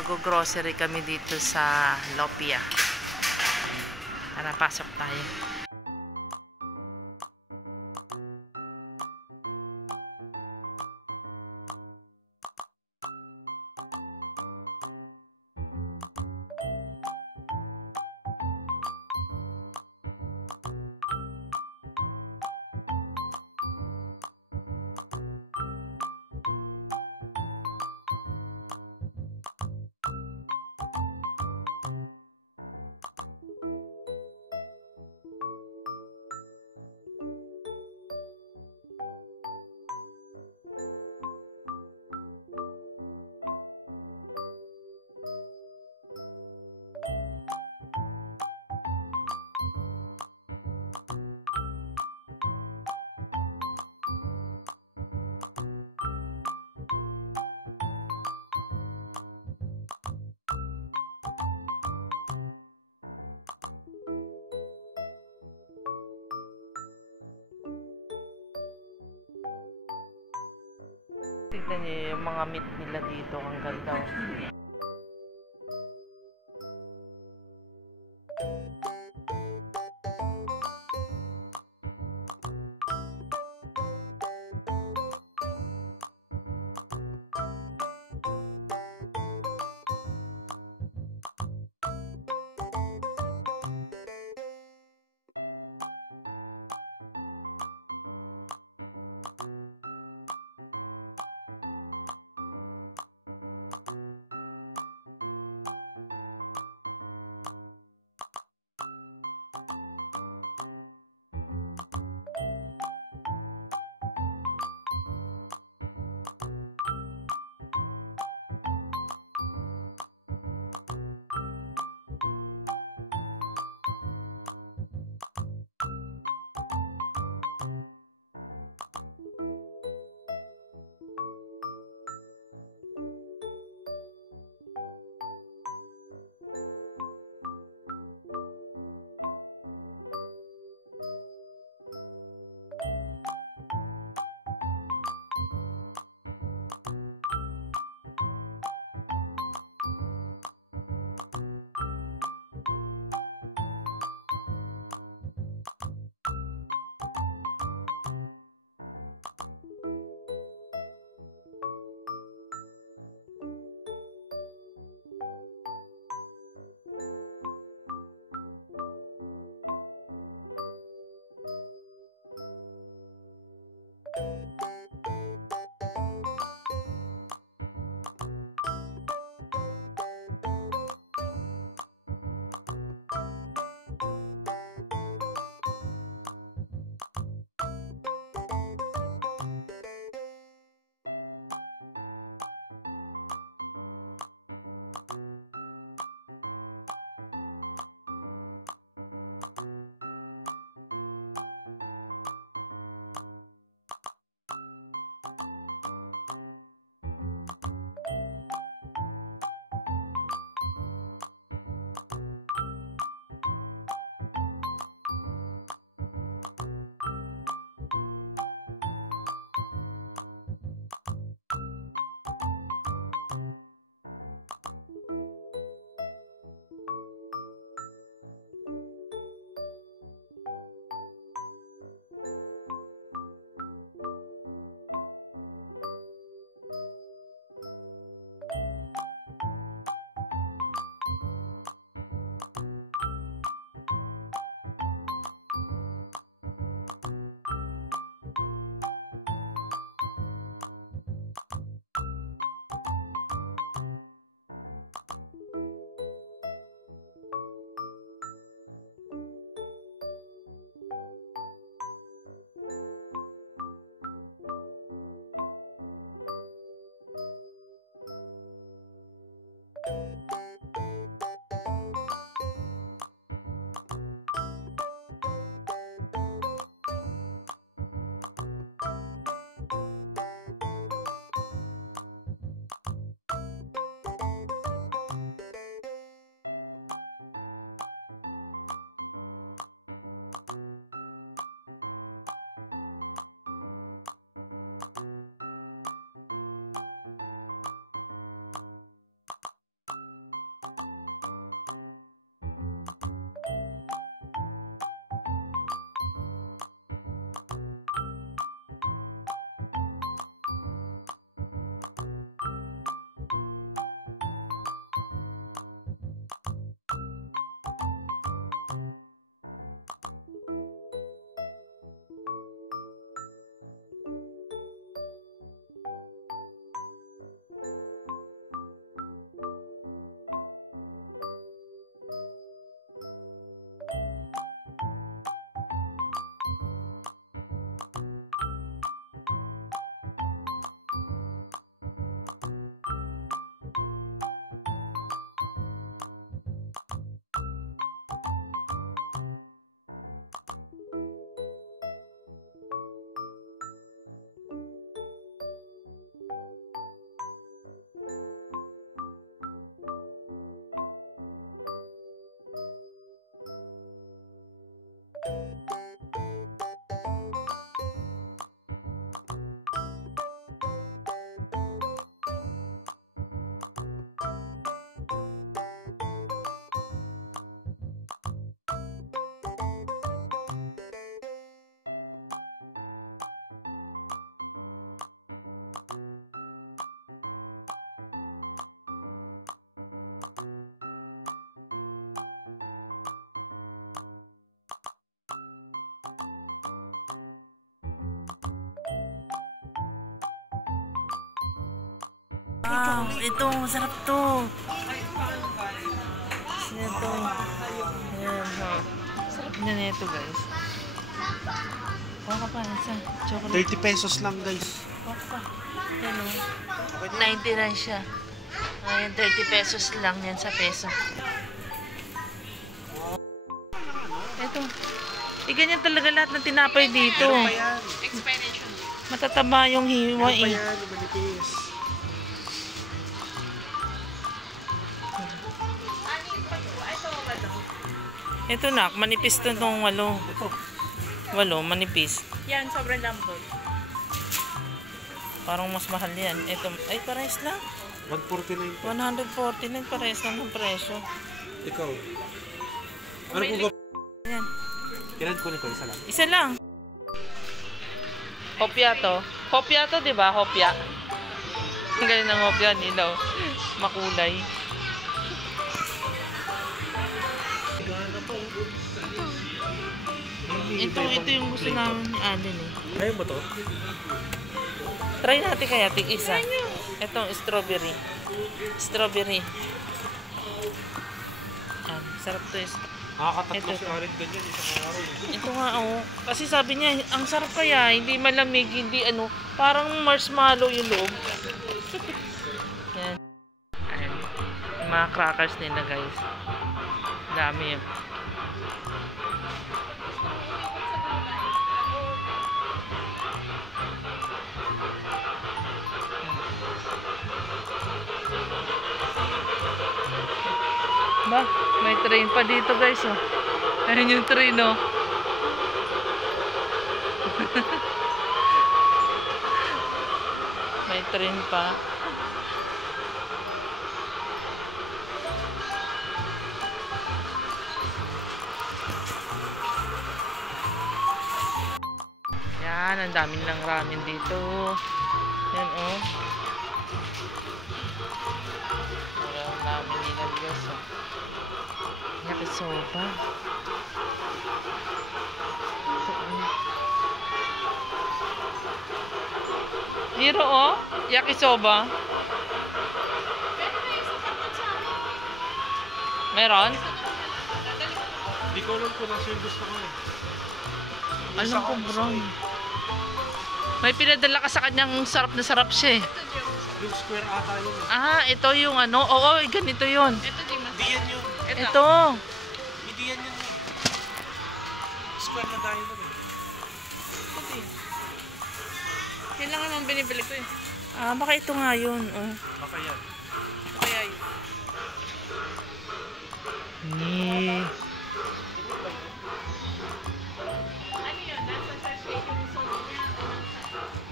Mag-grocery kami dito sa Lopia. Tara, pasok tayo. Tignan niyo yung mga meat nila dito. Ang ganda. Wow, ito, masarap to. Ito. Ayan, ha. Sarap na nito, guys. Kuha ka pa, isa. Chocolate. 30 pesos lang, guys. Kuha ka pa. Yan, o. 99 siya. Ayan, 30 pesos lang yan sa peso. Ito. Ganyan talaga lahat ng tinapay dito. Meron pa yan. Matataba yung hiwa Meron pa eh. yan, manipis. Ito nak, manipis to nung walo. Walo, manipis. Yan, sobrang lambot. Parang mas mahal yan. Ito, ay parehas lang. 149 po. 149, parehas lang ng presyo. Ikaw. Ano po ba? Yan. Kailan ko nito? Isa lang. Isa lang. Hopya to. Hopya to, di ba? Hopya. Ang galing ng hopya, nilaw. Makulay. Ito yung gusto namin ni Allen eh. Ayaw mo to? Try natin kaya, tig-isa. Itong strawberry. Strawberry. Sarap to is. Nakakatatlo Ito. si Aaron ganyan, isang araw. Ito nga oh. Kasi sabi niya, ang sarap kaya, hindi malamig, hindi ano, parang marshmallow yung loob. Yan. Ayan. Yung mga crackers nila guys. Dami yun. Ba, may train pa dito guys oh. Ayun yung train oh. May train pa. Yan, ang dami lang ramen dito. Yan oh. Walang ramen nila guys oh. Yakisoba. Hiro oh, yakisoba. Meron? Hindi ko alam kung nasa yung gusto ko eh. Alam ko brown. May pinadala ka sa kanyang sarap na sarap siya eh. Yung square ata yun eh. Ah, ito yung ano. Oo, ganito yun. Hindi yan yun. Ito. Hindi yan yun eh. Square na tayo nun eh. Yan lang naman binibili ko eh. Ah, baka ito nga yun. Oh. Baka yan. Kaya yun. Yeah.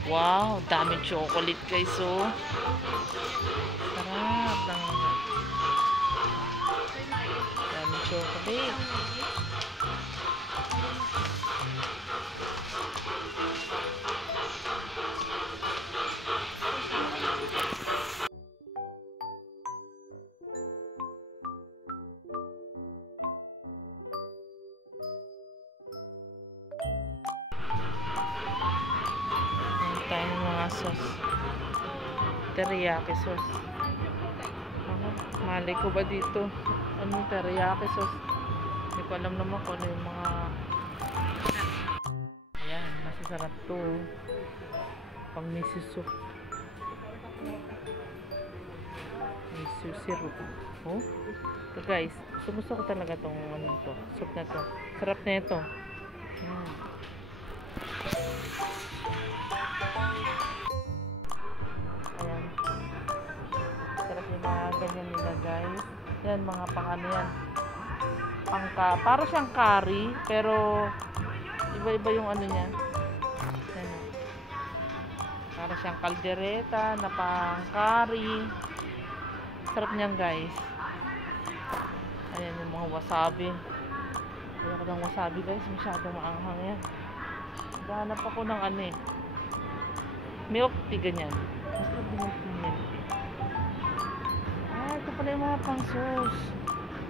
Wow, daming chocolate guys oh. Sarap ng daming chocolate. Tayo ng mga sauce. Teriyaki sauce. Ano? Malay ko ba dito? Ano teriyaki sauce? Hindi ko alam naman kung ano yung mga... Ayan, masasarap to. Pang miso soup. Miso syrup. Oh? Ito guys, gusto ko talaga tong ano to. Soup na to. Sarap na ito. Ayan. Ayan. Sarap yung mga ganyan nila guys. Yan, mga pang ano yan. Para siyang curry, pero iba-iba yung ano niya. Ayan. Para siyang kaldereta na pang curry. Sarap niyan guys. Ayan yung mga wasabi. Ayoko ng wasabi guys. Masyadong maanghang yan. Hanap ako ng ano eh. Milk tea ganyan. Masarap din yung milk tea. Ah, ito pala yung mga pang sauce.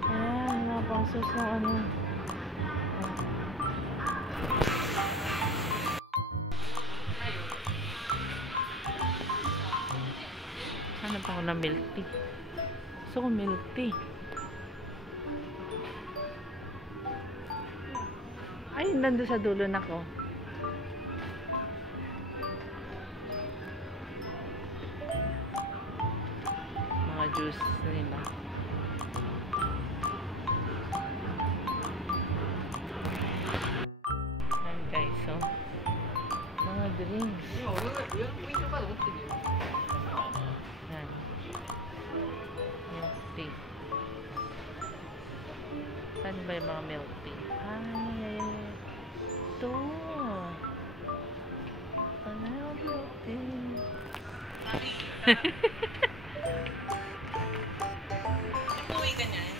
Ayan, yung mga pang sauce ng ano. Hanap ako ng milk tea. Gusto ko milk tea. Ay, nandun sa dulo na ko. Mga juice nila. Ayan guys, so mga drinks. Ayan. Milk tea. Saan ba yung mga milk tea? Ay, ito. Milk tea. Uwi ka niyan.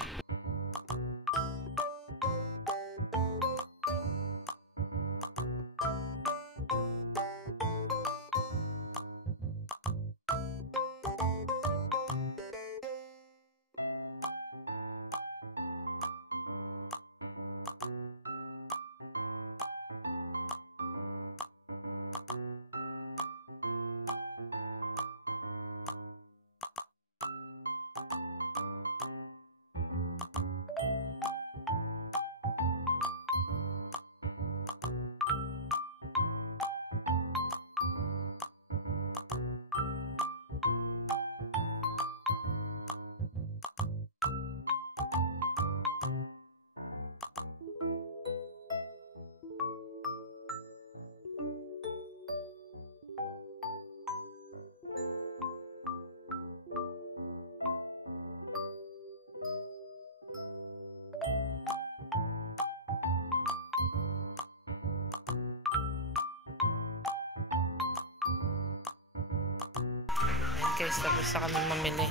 Ayan guys, tapos na kami mamili.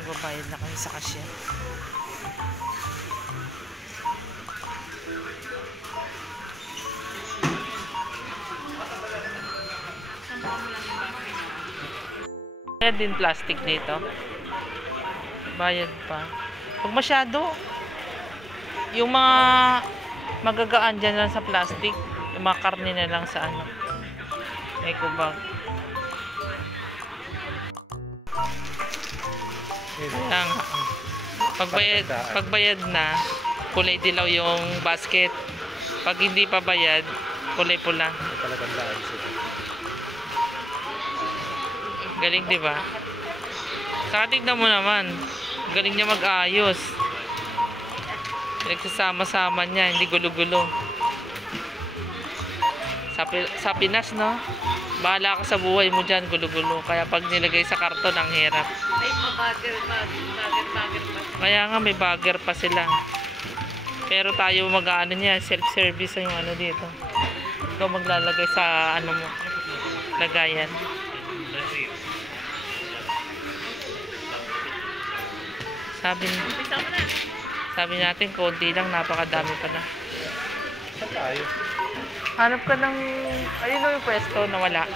Magbabayad na kami sa cashier. Bayad din plastic dito. Bayad pa. Huwag masyado. Yung mga magagaan dyan lang sa plastic. Yung mga karne na lang sa ano. Eco bag. Kaya nga. Pagbayad na, kulay dilaw yung basket. Pag hindi pa bayad, kulay pula. Galing, di ba? Saka tignan mo naman. Galing niya mag-ayos. Nagsasama-sama niya, hindi gulo-gulo. Sa Pinas, no? Bahala ka sa buhay mo dyan, gulo-gulo. Kaya pag nilagay sa karton, ang hirap. Ay, bagger pa. Kaya nga, may bagger pa sila. Pero tayo mag-ano niya, self-service yung ano dito. Ikaw maglalagay sa ano mo, lagayan. Sabi natin, konti lang, napakadami pa na. Saan tayo? Hanap ka ng, ayun o yung pwesto na wala.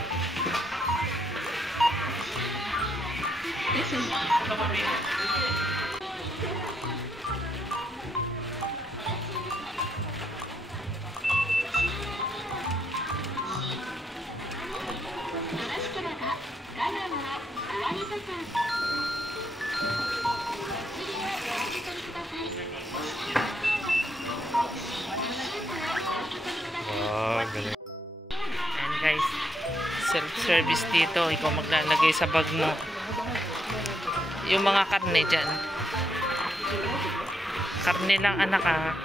Galing. Ayan guys, self-service dito. Ikaw maglalagay sa bag mo. Yung mga karne dyan. Karne lang anak ha.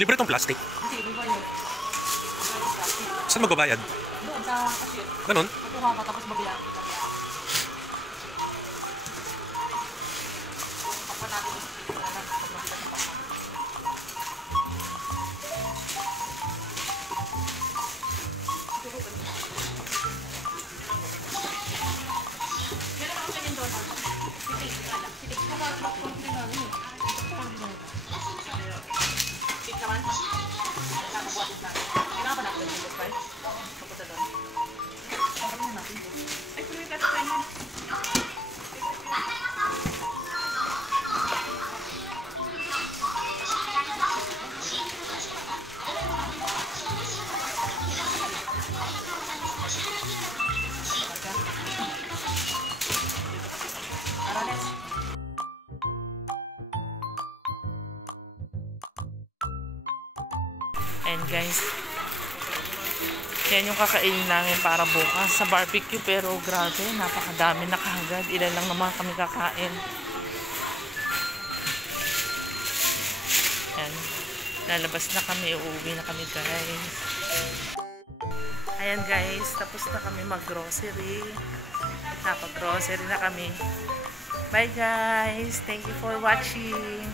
Libre tong plastic. Hindi, di ba yun? Saan magbabayad? Doon sa cashier. Ganon? Kukuha ka tapos babiyak. Kapag natin, And guys, yan yung kakainin namin para bukas sa barbecue. Pero grabe, napakadami na kaagad. Ilan lang naman kami kakain. Yan. Lalabas na kami, uuwi na kami guys. Ayan guys, tapos na kami mag-grocery. Napag-grocery na kami. Bye guys! Thank you for watching!